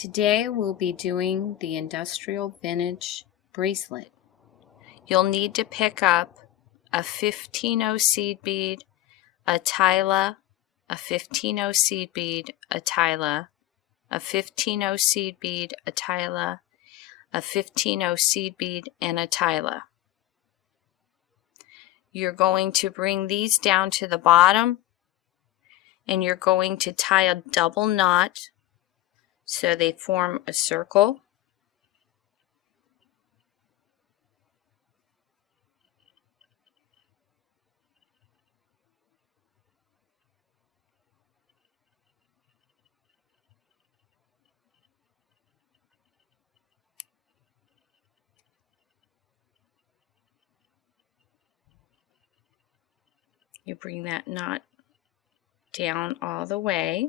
Today we'll be doing the industrial vintage bracelet. You'll need to pick up a 15-0 seed bead, a tila, a 15-0 seed bead, a tila, a 15-0 seed bead, a tila, a 15-0 seed bead, and a tila. You're going to bring these down to the bottom and you're going to tie a double knot so they form a circle. You bring that knot down all the way.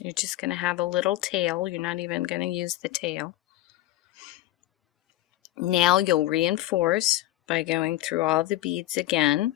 You're just going to have a little tail. You're not even going to use the tail. Now you'll reinforce by going through all the beads again.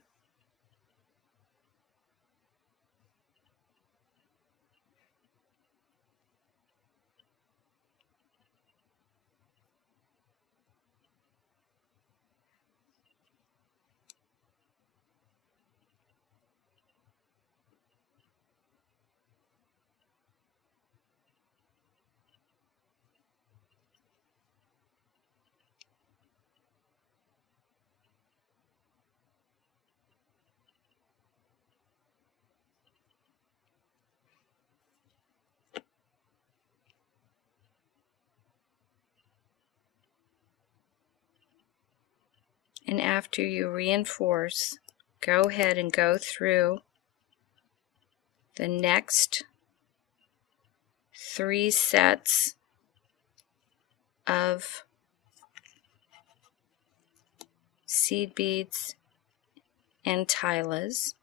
And after you reinforce, go ahead and go through the next 3 sets of seed beads and tilas.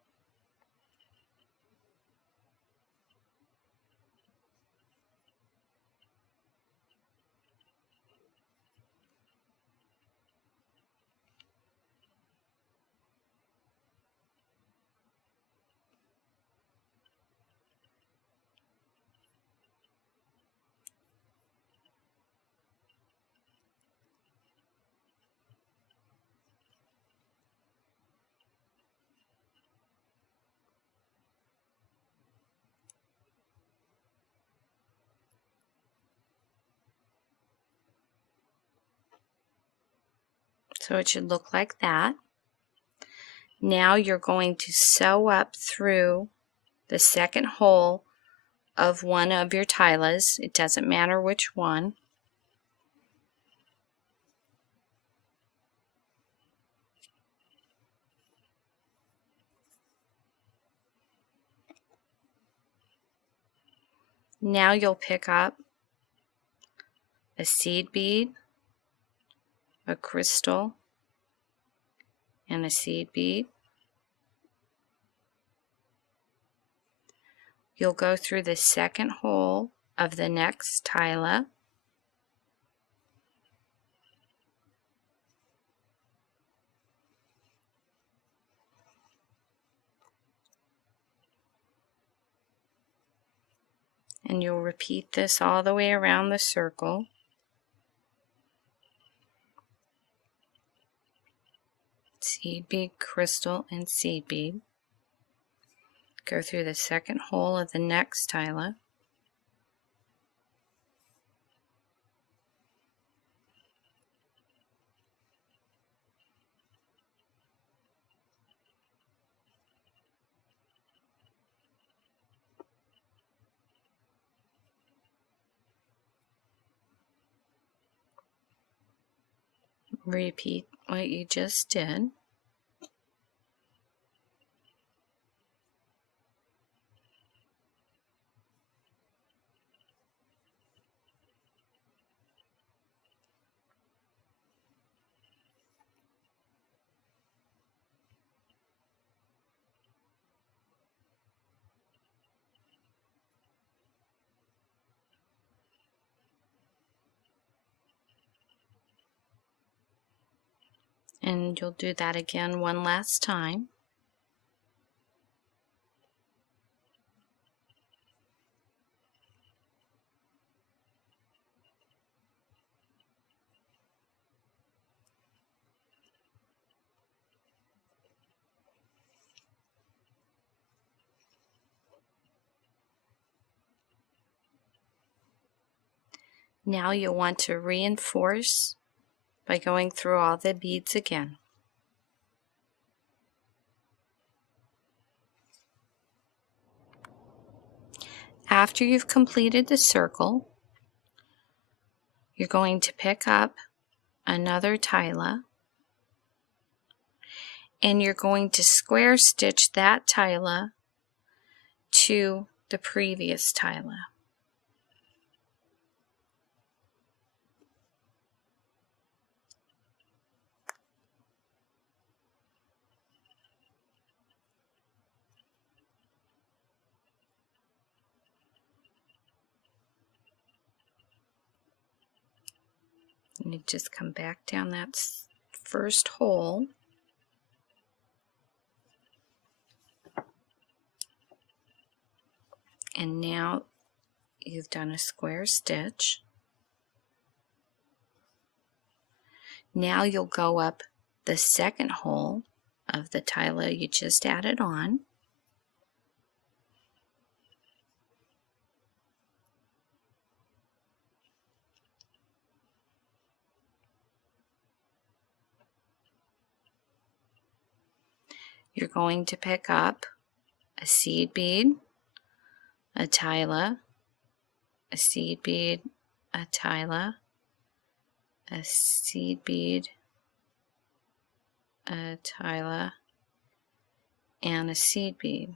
So it should look like that. Now you're going to sew up through the second hole of one of your tilas. It doesn't matter which one. Now you'll pick up a seed bead, a crystal, and a seed bead. You'll go through the second hole of the next tila. And you'll repeat this all the way around the circle. Seed bead, crystal, and seed bead. Go through the second hole of the next tila. Repeat what you just did. And you'll do that again one last time. Now you'll want to reinforce by going through all the beads again. After you've completed the circle, you're going to pick up another tila, and you're going to square stitch that tila to the previous tila. And you just come back down that first hole. And now you've done a square stitch. Now you'll go up the second hole of the tila you just added on. You're going to pick up a seed bead, a tila, a seed bead, a tila, a seed bead, a tila, and a seed bead.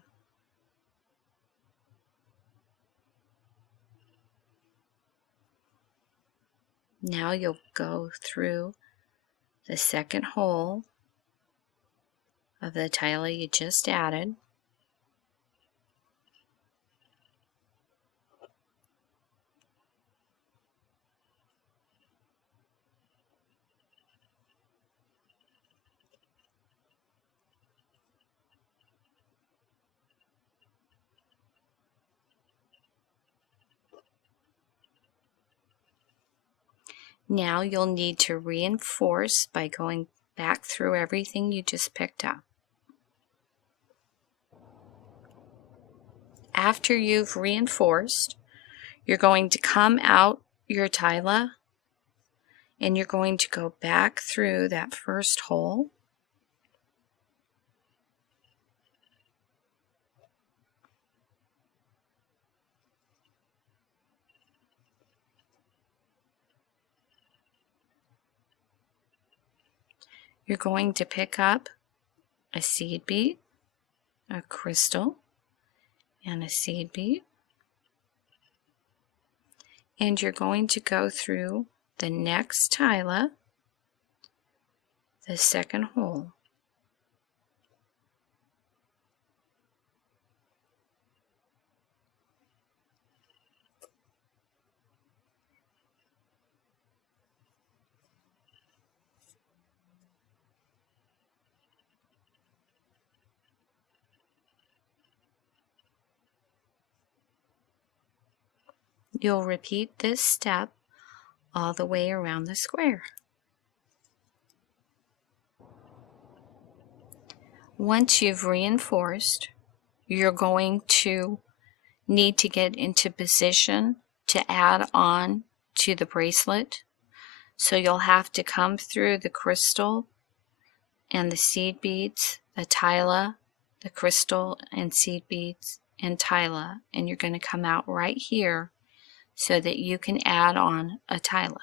Now you'll go through the second hole of the tila you just added. Now you'll need to reinforce by going back through everything you just picked up. After you've reinforced, you're going to come out your tila and you're going to go back through that first hole. You're going to pick up a seed bead, a crystal, and a seed bead. And you're going to go through the next tila, the second hole. You'll repeat this step all the way around the square. Once you've reinforced, you're going to need to get into position to add on to the bracelet. So you'll have to come through the crystal and the seed beads, the tila, the crystal and seed beads, and tila, and you're going to come out right here so that you can add on a tila.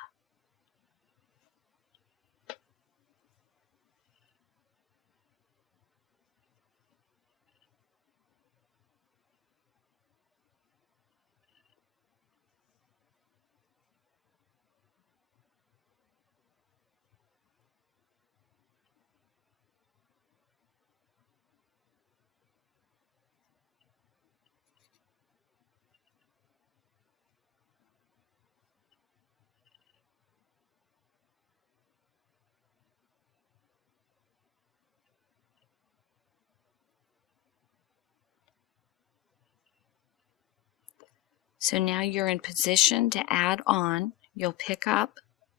So now you're in position to add on. You'll pick up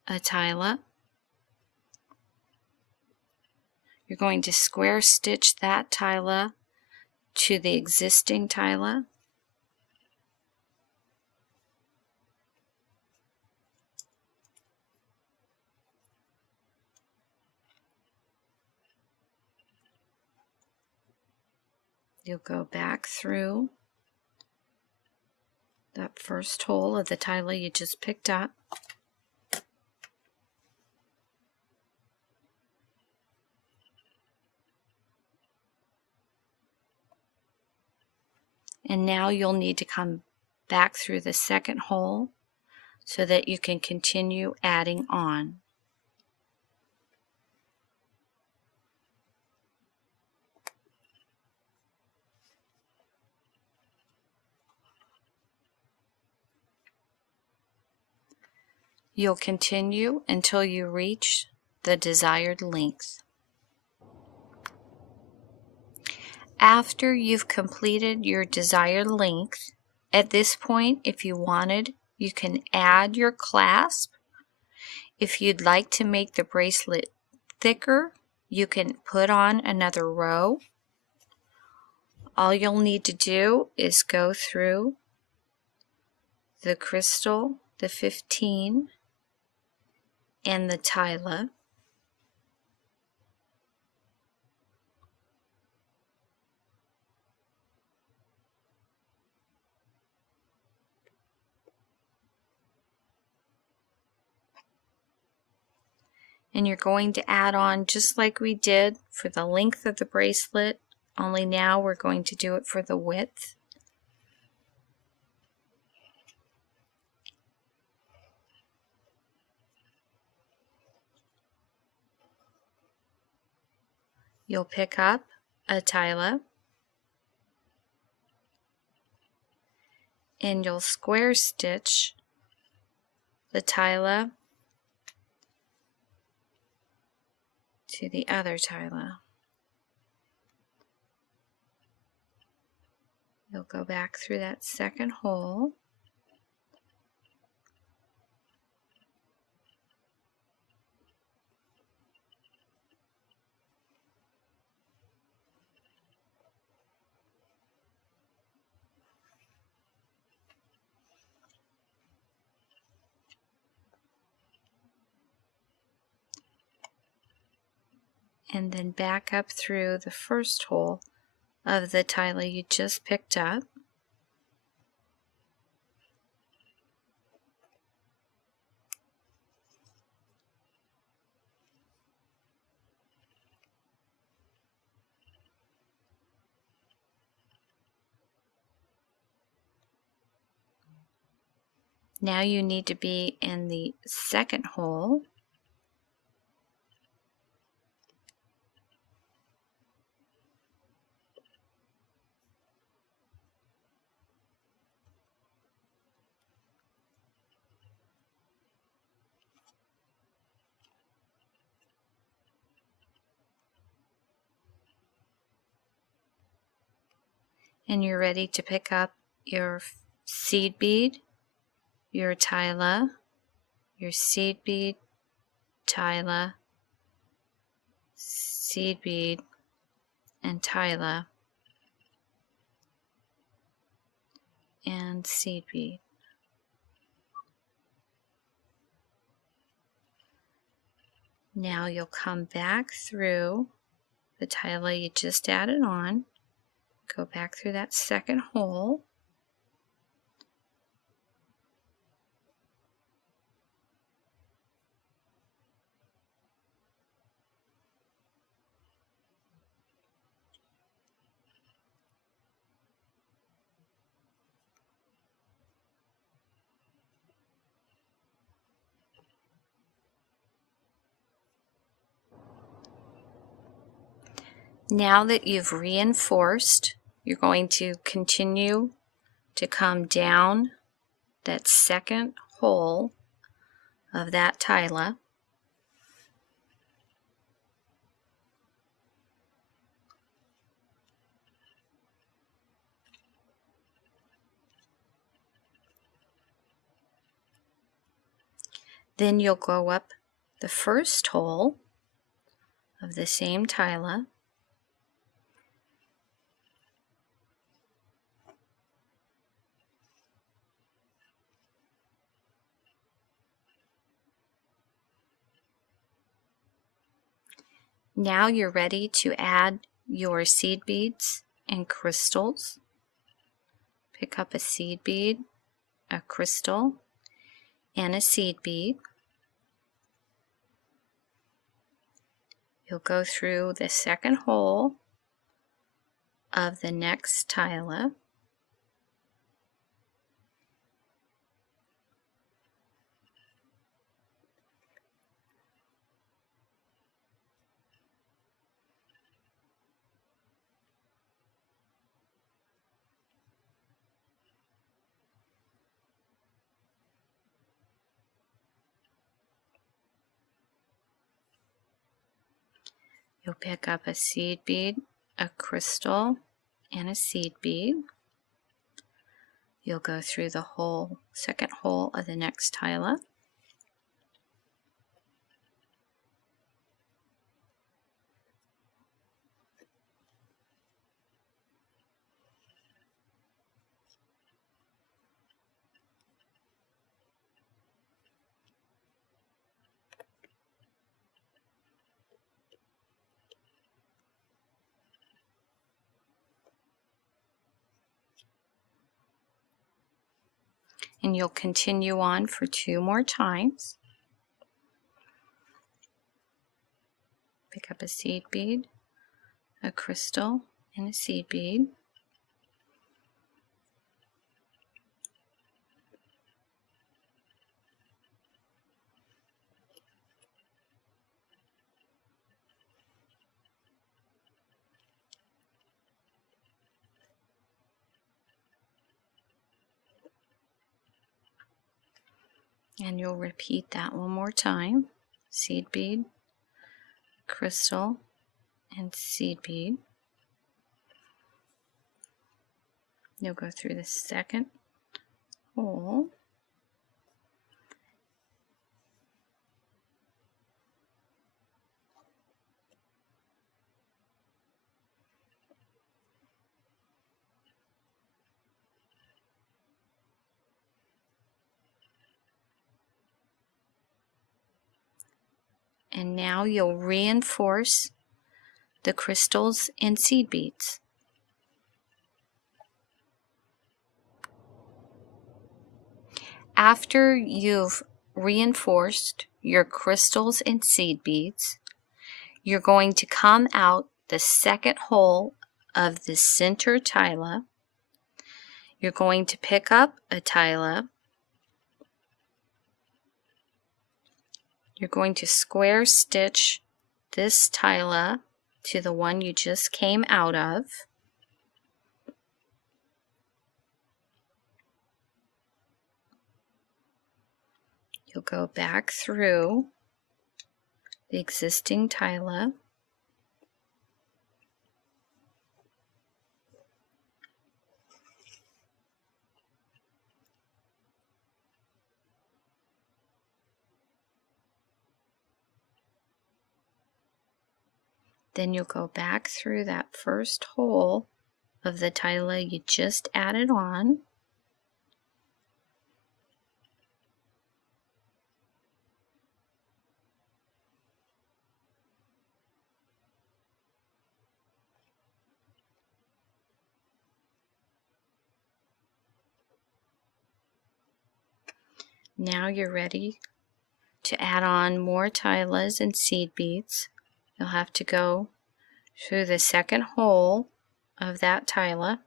a tila. You're going to square stitch that tila to the existing tila. You'll go back through that first hole of the tile you just picked up. And now you'll need to come back through the second hole so that you can continue adding on. You'll continue until you reach the desired length. After you've completed your desired length, at this point, if you wanted, you can add your clasp. If you'd like to make the bracelet thicker, you can put on another row. All you'll need to do is go through the crystal, the 15, and the tile. And you're going to add on just like we did for the length of the bracelet, only now we're going to do it for the width. You'll pick up a tile and you'll square stitch the tile to the other tile. You'll go back through that second hole. And then back up through the first hole of the tile you just picked up. Now you need to be in the second hole. And you're ready to pick up your seed bead, your tile, your seed bead, tile, seed bead, and tile, and seed bead. Now you'll come back through the tile you just added on, go back through that second hole, now that you've reinforced, you're going to continue to come down that second hole of that tile. Then you'll go up the first hole of the same tile. Now you're ready to add your seed beads. and crystals. Pick up a seed bead, a crystal, and a seed bead. You'll go through the second hole of the next tile. You'll pick up a seed bead, a crystal, and a seed bead. You'll go through the whole second hole of the next tile. And you'll continue on for 2 more times. Pick up a seed bead, a crystal, and a seed bead. And you'll repeat that one more time. Seed bead, crystal, and seed bead. You'll go through the second hole. And now you'll reinforce the crystals and seed beads. After you've reinforced your crystals and seed beads, you're going to come out the second hole of the center tile. You're going to pick up a tile. You're going to square stitch this tile to the one you just came out of. You'll go back through the existing tile. Then you'll go back through that first hole of the tile you just added on. Now you're ready to add on more tiles and seed beads. You'll have to go through the second hole of that tile.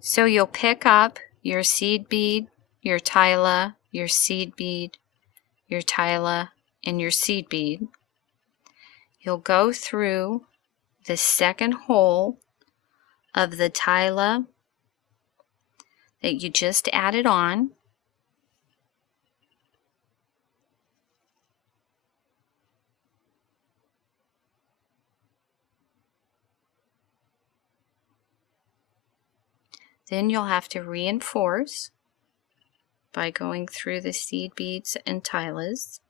So you'll pick up your seed bead, your tile, your seed bead, your tile, and your seed bead. You'll go through the second hole of the tile that you just added on. Then you'll have to reinforce by going through the seed beads and tiles.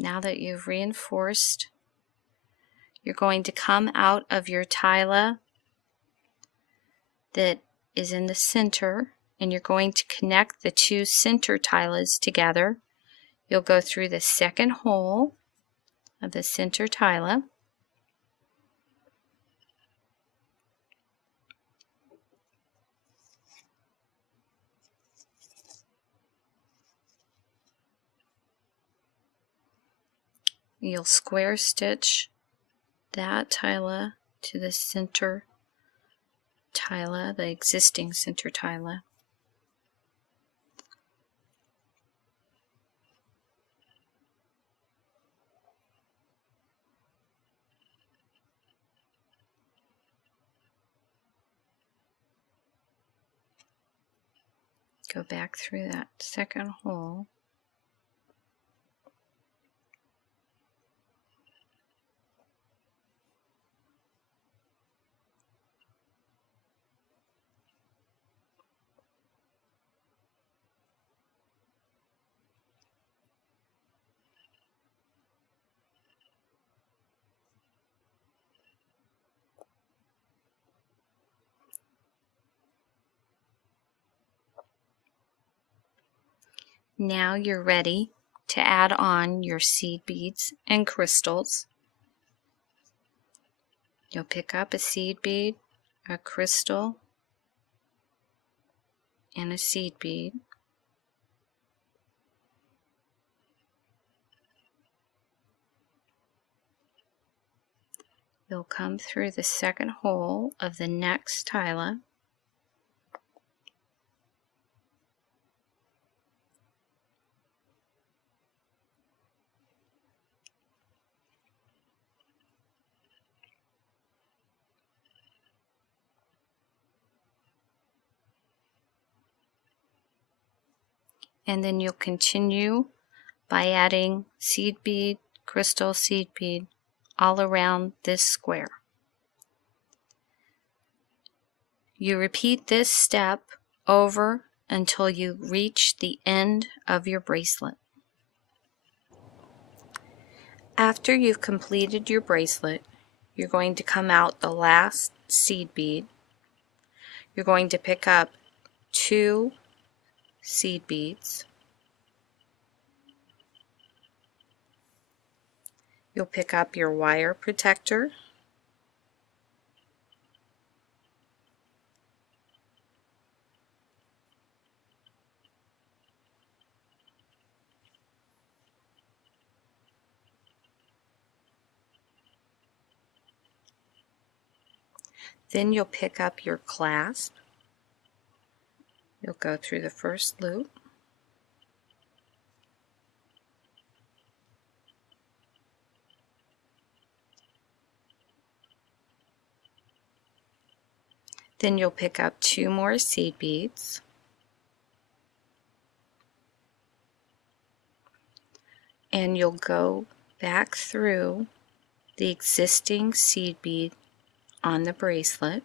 Now that you've reinforced, you're going to come out of your tila that is in the center, and you're going to connect the two center tilas together. You'll go through the second hole of the center tila. You'll square stitch that tila to the center tila, the existing center tila. Go back through that second hole. Now you're ready to add on your seed beads and crystals. You'll pick up a seed bead, a crystal, and a seed bead. You'll come through the second hole of the next tila. And then you'll continue by adding seed bead, crystal, seed bead all around this square. You repeat this step over until you reach the end of your bracelet. After you've completed your bracelet, you're going to come out the last seed bead. You're going to pick up 2 seed beads. You'll pick up your wire protector. Then you'll pick up your clasp. You'll go through the first loop. Then you'll pick up 2 more seed beads. And you'll go back through the existing seed bead on the bracelet.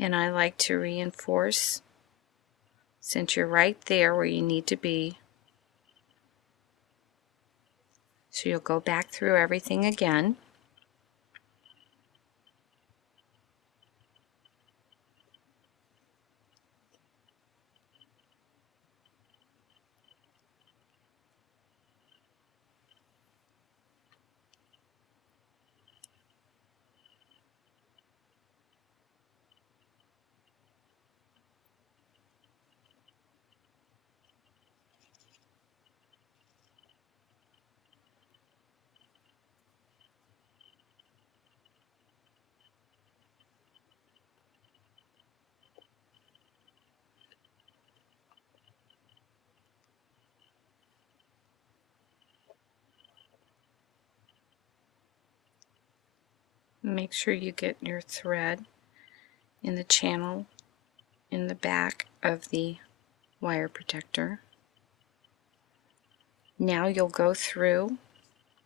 And I like to reinforce, since you're right there where you need to be. So you'll go back through everything again. Make sure you get your thread in the channel in the back of the wire protector. Now you'll go through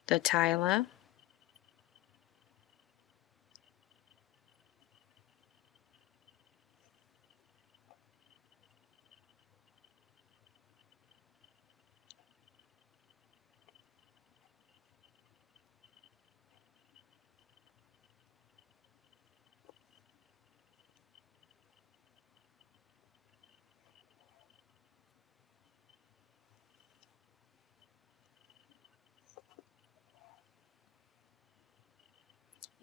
the tila,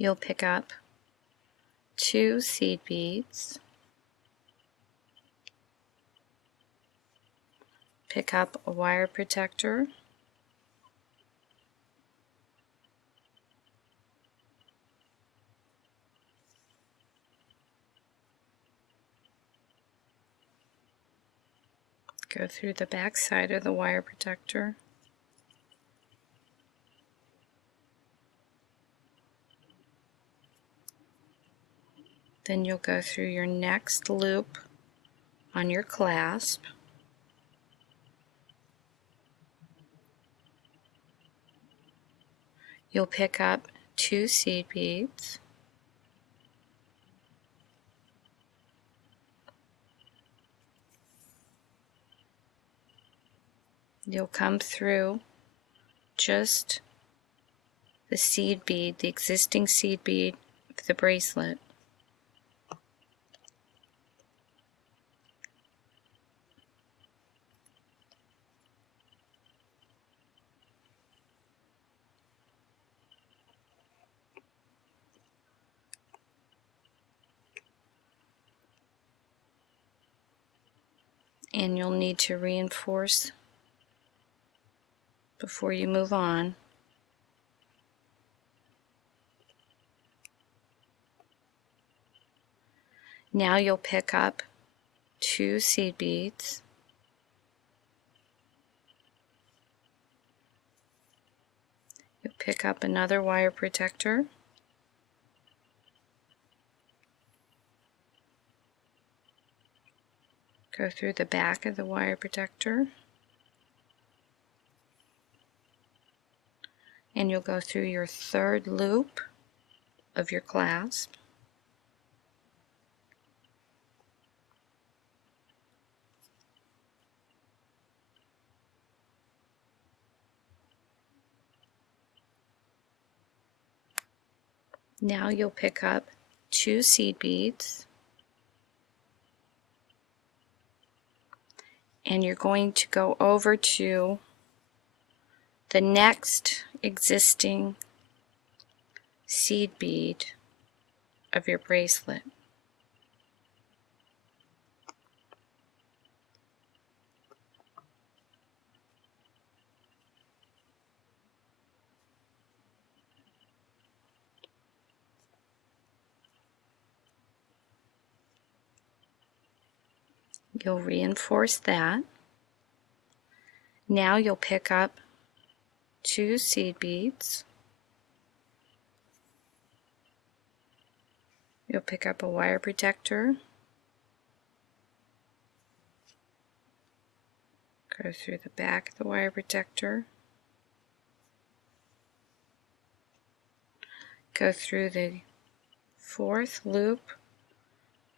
you'll pick up 2 seed beads, pick up a wire protector, go through the back side of the wire protector, then you'll go through your next loop on your clasp, you'll pick up 2 seed beads, you'll come through just the seed bead, the existing seed bead of the bracelet. And you'll need to reinforce before you move on. Now you'll pick up 2 seed beads, you'll pick up another wire protector, go through the back of the wire protector, and you'll go through your third loop of your clasp. Now you'll pick up 2 seed beads, and you're going to go over to the next existing seed bead of your bracelet. You'll reinforce that. Now you'll pick up 2 seed beads, you'll pick up a wire protector, go through the back of the wire protector, go through the 4th loop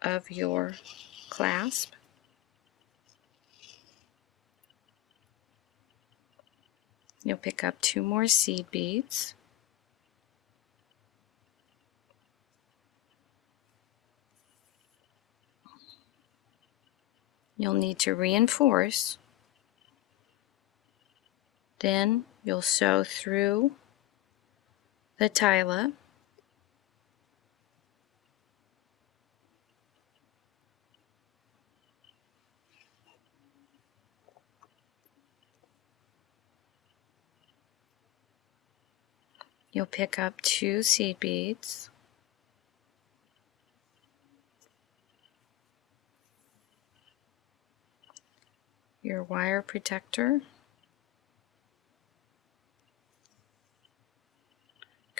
of your clasp, you'll pick up 2 more seed beads, you'll need to reinforce, then you'll sew through the tila, you'll pick up 2 seed beads, your wire protector,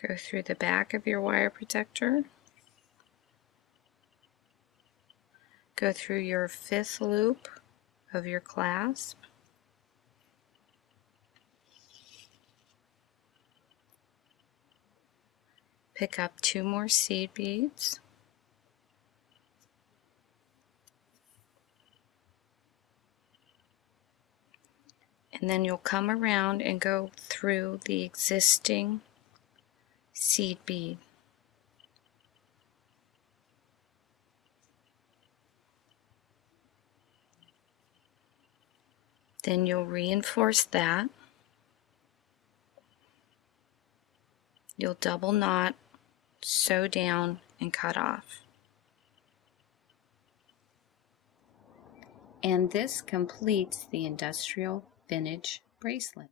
Go through the back of your wire protector. Go through your 5th loop of your clasp. Pick up 2 more seed beads. And then you'll come around and go through the existing seed bead. Then you'll reinforce that. You'll double knot, sew down, and cut off. And this completes the industrial vintage bracelet.